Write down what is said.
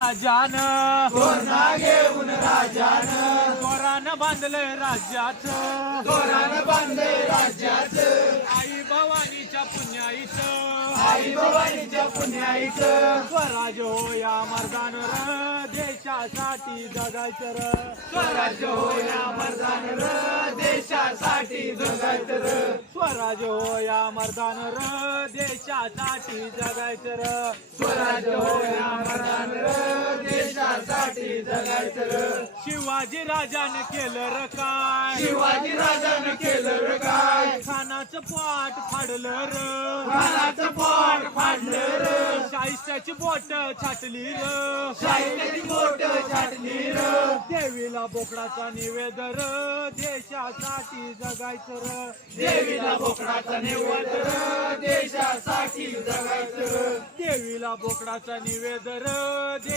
राजान तोरणा घेऊन राजान तोरानं बांधलंय राज्यात तोरण बांधले राज्यात आई भवानीच्या पुण्याईचं आई भवानीच्या पुण्याईचं स्वराज हो या मर्दान र देशासाठी जगायचं र स्वराज्य होया मर्दान र देशासाठी जगायचं र स्वराज हो या मर्दान र देशासाठी जगायचं र स्वराज्य होया मर्दान र देशासाठी जगायचं र शिवाजी राजानं केलं र काय शिवाजी राजानं केलं र काय खानाचं पाठ फाडलं र खानाचं पोट फाडलं र शाहिस्त्याची बोट छाटली र शाहिस्त्याची बोट छाटली र देवीला बोकडाचा निवेद र देशासाठी जगायचं र देवीला बोकडाचा निवड र देशासाठी जगायचं र देवीला बोकडाचा निवेद र